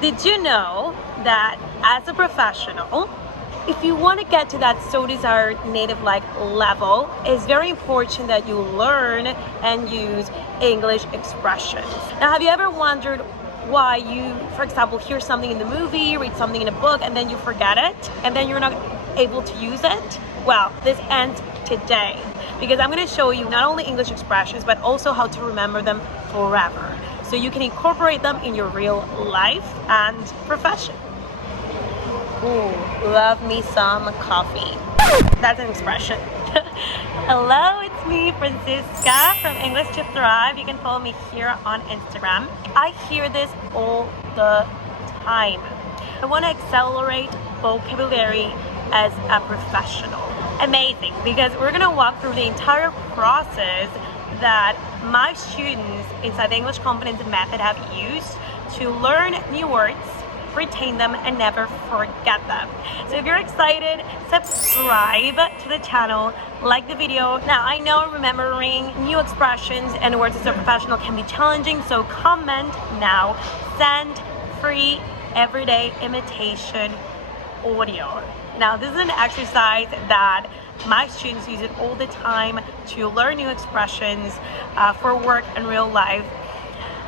Did you know that as a professional, if you want to get to that so desired native like level, it's very important that you learn and use English expressions. Now, have you ever wondered why you, for example, hear something in the movie, read something in a book, and then you forget it, and then you're not able to use it? Well, this ends today because I'm going to show you not only English expressions, but also how to remember them forever, so you can incorporate them in your real life and profession. Ooh, love me some coffee. That's an expression. Hello, it's me, Francisca from English to Thrive. You can follow me here on Instagram. I hear this all the time. I want to accelerate vocabulary as a professional. Amazing, because we're going to walk through the entire process that my students inside the English Confidence Method have used to learn new words, retain them, and never forget them. So if you're excited, subscribe to the channel, like the video. Now, I know remembering new expressions and words as a professional can be challenging, so comment now. Send free everyday imitation audio. Now, this is an exercise that my students use it all the time to learn new expressions for work and real life.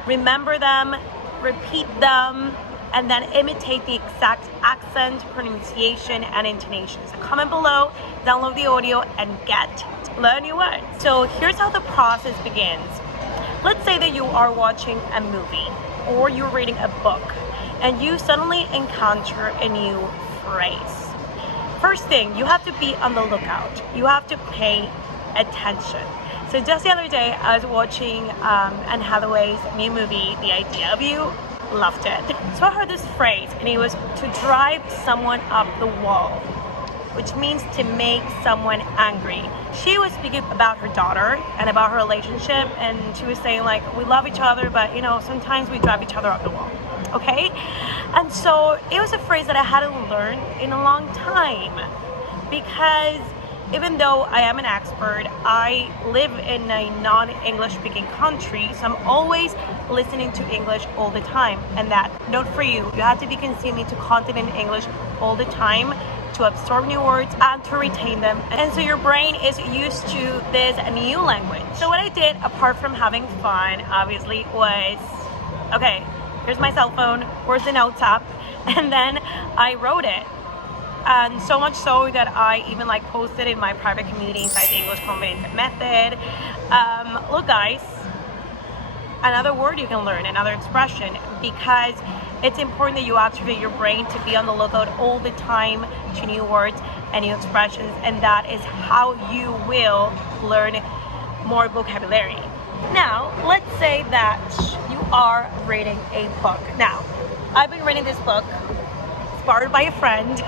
Remember them, repeat them, and then imitate the exact accent, pronunciation, and intonation. So comment below, download the audio, and learn new words. So here's how the process begins. Let's say that you are watching a movie or you're reading a book and you suddenly encounter a new phrase. First thing, you have to be on the lookout. You have to pay attention. So just the other day, I was watching Anne Hathaway's new movie, The Idea of You. Loved it. So I heard this phrase, and it was to drive someone up the wall, which means to make someone angry. She was speaking about her daughter and about her relationship, and she was saying, like, we love each other, but sometimes we drive each other up the wall. Okay? And so it was a phrase that I hadn't learned in a long time, because even though I am an expert, I live in a non-English speaking country, so I'm always listening to English all the time. And that, note for you, you have to be consuming to content in English all the time to absorb new words and to retain them. And so your brain is used to this new language. So what I did, apart from having fun, obviously, was, okay, here's my cell phone, where's the notes app? And then I wrote it. And so much so that I even posted in my private community inside the English Confidence Method. Look guys, another word you can learn, another expression, because it's important that you activate your brain to be on the lookout all the time to new words and new expressions, and that is how you will learn more vocabulary. Now, let's say that you are reading a book. Now, I've been reading this book, inspired by a friend.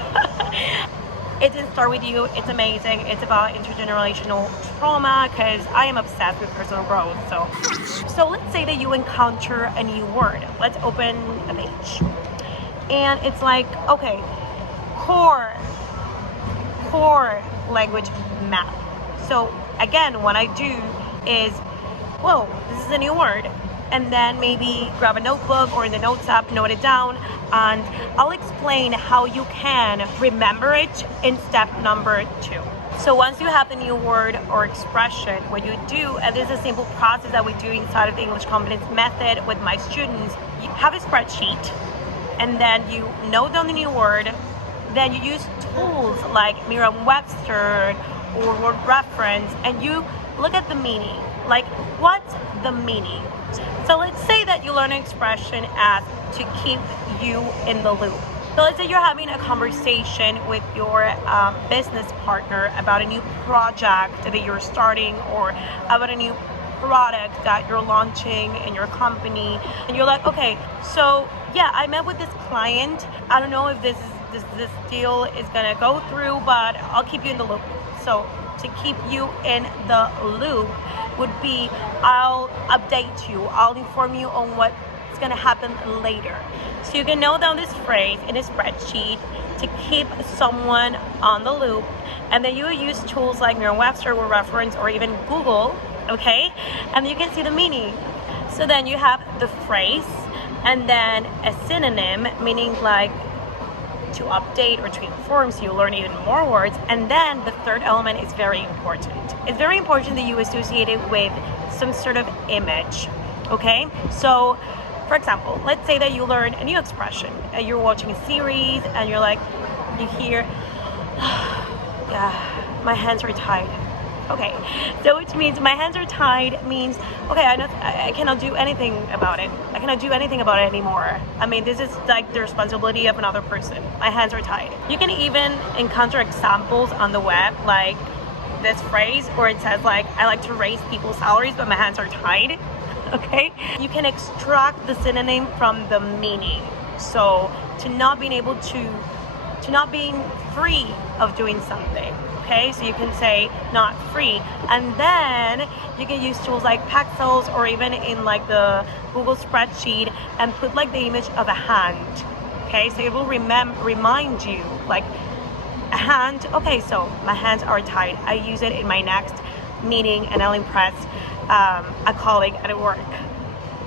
It didn't start with you. It's amazing. It's about intergenerational trauma, because I am obsessed with personal growth. So let's say that you encounter a new word. Let's open a page, and it's like, okay, core language map. So again, what I do is, whoa, this is a new word. And then maybe grab a notebook or in the notes app, note it down, and I'll explain how you can remember it in step number 2. So once you have the new word or expression, what you do, and this is a simple process that we do inside of the English Confidence Method with my students, you have a spreadsheet, and then you note down the new word, then you use tools like Merriam-Webster or Word Reference, and you look at the meaning, like what's the meaning? So let's say that you learn an expression as to keep you in the loop. So let's say you're having a conversation with your business partner about a new project that you're starting, or about a new product that you're launching in your company, and you're like, okay, so yeah, I met with this client. I don't know if this deal is gonna go through, but I'll keep you in the loop. So to keep you in the loop would be, I'll update you, I'll inform you on what's going to happen later. So you can note down this phrase in a spreadsheet to keep someone on the loop, and then you use tools like Merriam-Webster, Word Reference, or even Google, okay? And you can see the meaning. So then you have the phrase, And then a synonym, meaning like to update or to inform, so you learn even more words. And then the third element is very important. It's very important that you associate it with some sort of image, okay? So, for example, let's say that you learn a new expression. You're watching a series and you're like, you hear, yeah, my hands are tied. Okay, so which means my hands are tied means, okay, I cannot do anything about it. I cannot do anything about it anymore. I mean, this is like the responsibility of another person. My hands are tied. You can even encounter examples on the web, like this phrase where it says like, I like to raise people's salaries, but my hands are tied. Okay, you can extract the synonym from the meaning. So to not being able to not being free of doing something. Okay, so you can say not free, and then you can use tools like Pexels or even in like the Google spreadsheet and put like the image of a hand. Okay, so it will remind you like a hand. Okay, so my hands are tied. I use it in my next meeting and I'll impress a colleague at work.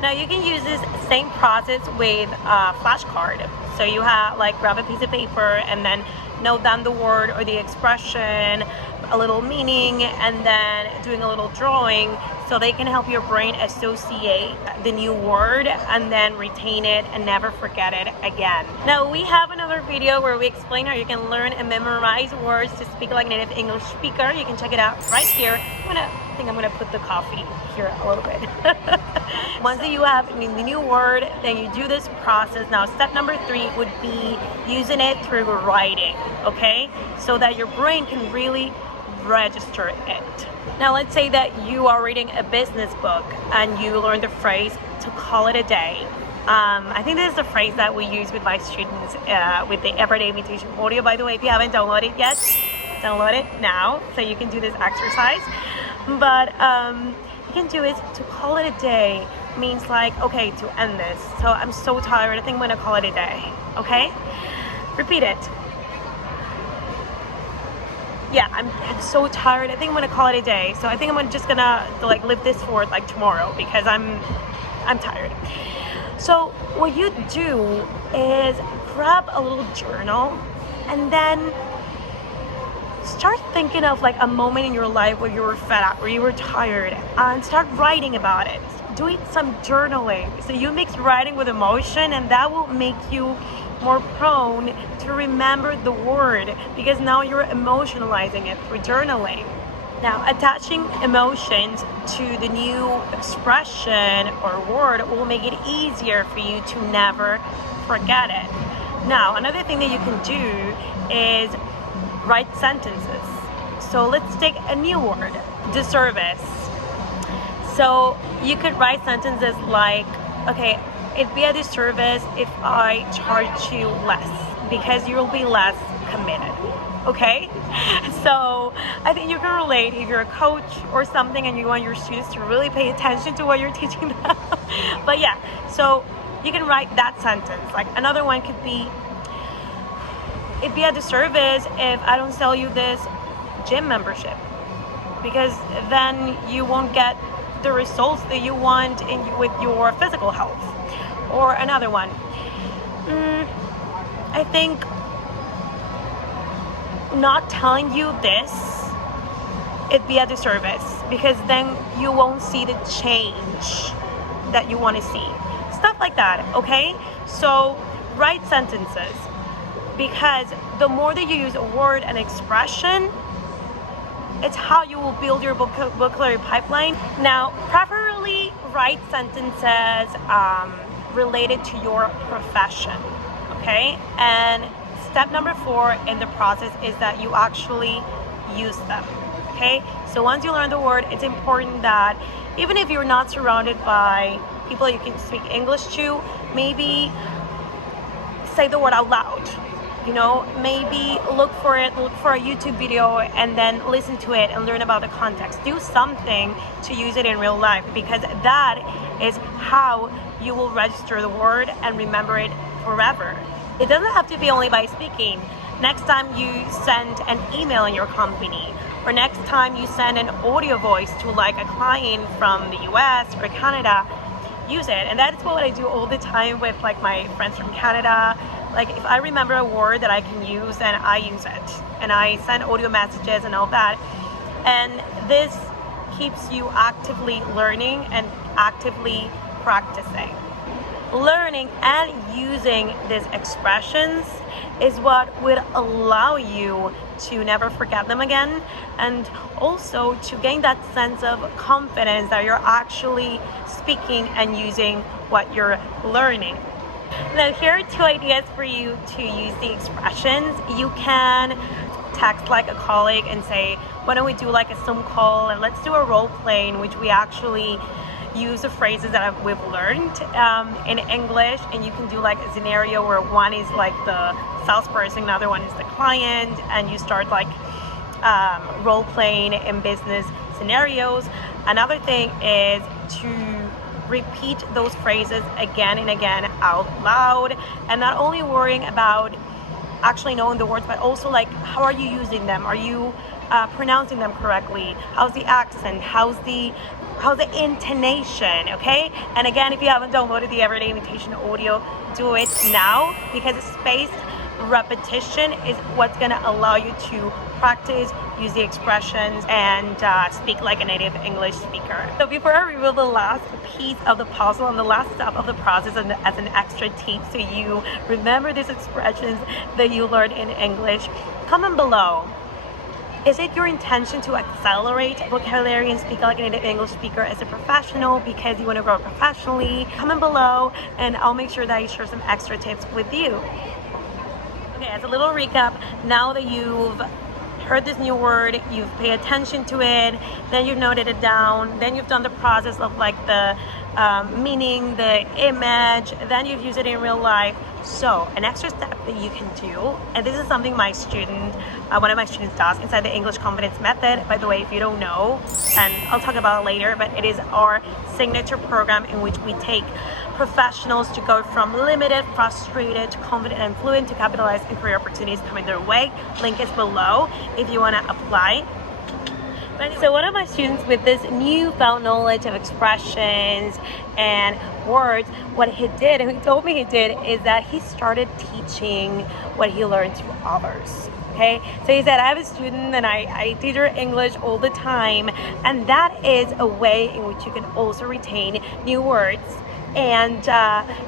Now you can use this same process with a flashcard. So you have like grab a piece of paper and then note down the word or the expression, a little meaning, and then doing a little drawing so they can help your brain associate the new word and then retain it and never forget it again. Now we have another video where we explain how you can learn and memorize words to speak like a native English speaker. You can check it out right here. I think I'm gonna put the coffee here a little bit. Once that you have the new word, then you do this process. Now step number 3 would be using it through writing, okay? So that your brain can really register it. Now let's say that you are reading a business book and you learn the phrase to call it a day. I think this is the phrase that we use with my students with the Everyday Imitation Audio. By the way, if you haven't downloaded it yet, download it now so you can do this exercise. But you can do it to call it a day means like, okay, to end this. So I'm so tired, I think I'm gonna call it a day, okay? Repeat it. Yeah, I'm so tired, I think I'm gonna call it a day. So I think I'm just gonna like live this for like tomorrow because I'm tired. So what you do is grab a little journal and then start thinking of like a moment in your life where you were fed up, where you were tired, and start writing about it. Doing some journaling. So you mix writing with emotion, and that will make you more prone to remember the word because now you're emotionalizing it through journaling. Now, attaching emotions to the new expression or word will make it easier for you to never forget it. Now, another thing that you can do is write sentences. So let's take a new word, disservice. So you could write sentences like, okay, it'd be a disservice if I charge you less because you'll be less committed. Okay? So I think you can relate if you're a coach or something and you want your students to really pay attention to what you're teaching them. But yeah, so you can write that sentence. Like another one could be, it'd be a disservice if I don't sell you this gym membership because then you won't get the results that you want with your physical health. Or another one, I think not telling you this, it'd be a disservice because then you won't see the change that you want to see. Stuff like that, okay? So write sentences because the more that you use a word and expression, it's how you will build your vocabulary pipeline. Now, preferably write sentences related to your profession, okay? And step number 4 in the process is that you actually use them, okay? So once you learn the word, it's important that even if you're not surrounded by people you can speak English to, maybe say the word out loud. You know, maybe look for a YouTube video and then listen to it and learn about the context. Do something to use it in real life because that is how you will register the word and remember it forever. It doesn't have to be only by speaking. Next time you send an email in your company, or next time you send an audio voice to like a client from the US or Canada, use it. And that's what I do all the time with like my friends from Canada. Like if I remember a word that I can use, then I use it, and I send audio messages and all that. And this keeps you actively learning and actively practicing. Learning and using these expressions is what would allow you to never forget them again, and also to gain that sense of confidence that you're actually speaking and using what you're learning. Now, here are 2 ideas for you to use the expressions. You can text like a colleague and say, why don't we do like a Zoom call and let's do a role play in which we actually use the phrases that we've learned in English, and you can do like a scenario where one is like the salesperson, another one is the client, and you start like role playing in business scenarios. Another thing is to repeat those phrases again and again out loud, and not only worrying about actually knowing the words, but also like how are you using them? Are you pronouncing them correctly? How's the accent? How's the intonation? Okay. And again, if you haven't downloaded the Everyday Imitation audio, do it now, because spaced repetition is what's going to allow you to practice, use the expressions, and speak like a native English speaker. So before I reveal the last piece of the puzzle and the last step of the process, and as an extra tip so you remember these expressions that you learned in English, comment below. Is it your intention to accelerate vocabulary and speak like a native English speaker as a professional because you want to grow professionally? Comment below and I'll make sure that I share some extra tips with you. Okay, as a little recap, now that you've heard this new word, you've paid attention to it, then you've noted it down, then you've done the process of like the meaning, the image, then you've used it in real life. So an extra step that you can do, and this is something my student, one of my students does inside the English Confidence Method. By the way, if you don't know, and I'll talk about it later, but it is our signature program in which we take professionals to go from limited, frustrated, to confident and fluent, to capitalize on career opportunities coming their way. Link is below if you want to apply. So one of my students with this newfound knowledge of expressions and words, what he did, and he told me he did, is that he started teaching what he learned to others. Okay, so he said, I have a student and I teach her English all the time, and that is a way in which you can also retain new words and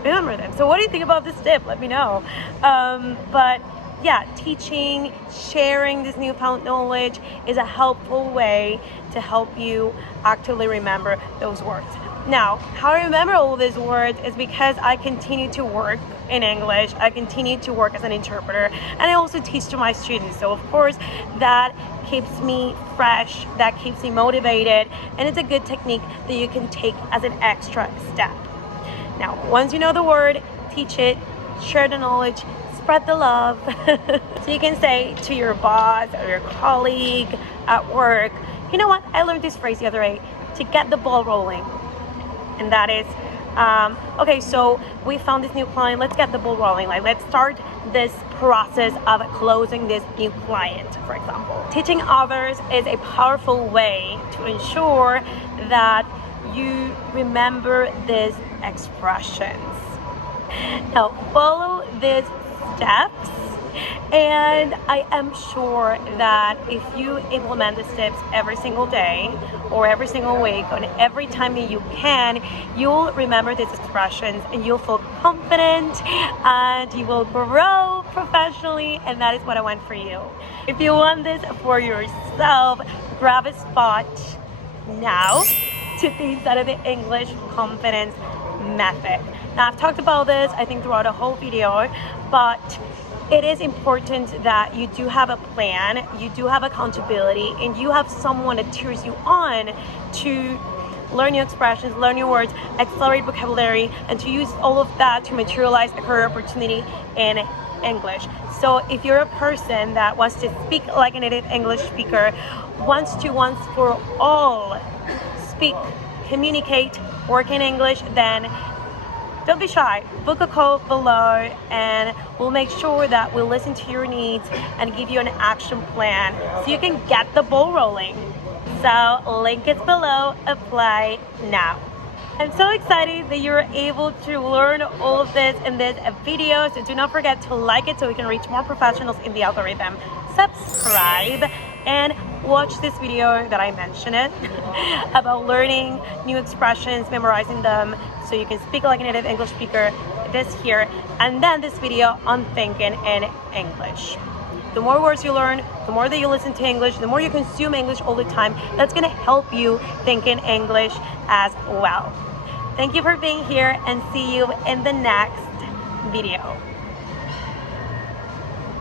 remember them. So what do you think about this tip? Let me know. But yeah, teaching, sharing this newfound knowledge is a helpful way to help you actively remember those words. Now, how I remember all these words is because I continue to work in English, I continue to work as an interpreter, and I also teach to my students. So of course, that keeps me fresh, that keeps me motivated, and it's a good technique that you can take as an extra step. Now, once you know the word, teach it, share the knowledge, spread the love. So you can say to your boss or your colleague at work, you know what, I learned this phrase the other day, to get the ball rolling. And that is, okay, so we found this new client, let's get the ball rolling. Like, let's start this process of closing this new client, for example. Teaching others is a powerful way to ensure that you remember these expressions. Now, follow these steps, and I am sure that if you implement the steps every single day or every single week, or every time you can, you'll remember these expressions and you'll feel confident and you will grow professionally, and that is what I want for you. If you want this for yourself, grab a spot now to the inside of the English Confidence Method. Now, I've talked about this, I think, throughout a whole video, but it is important that you do have a plan, you do have accountability, and you have someone that cheers you on to learn new expressions, learn new words, accelerate vocabulary, and to use all of that to materialize a career opportunity in English. So if you're a person that wants to speak like a native English speaker, wants to once for all speak, communicate, work in English, then don't be shy. Book a call below and we'll make sure that we'll listen to your needs and give you an action plan so you can get the ball rolling. So link is below, apply now. I'm so excited that you're able to learn all of this in this video. So do not forget to like it so we can reach more professionals in the algorithm. Subscribe and watch this video that I mentioned it about learning new expressions, memorizing them so you can speak like a native English speaker. This here, and then this video on thinking in English. The more words you learn, the more that you listen to English, the more you consume English all the time, that's going to help you think in English as well. Thank you for being here and see you in the next video.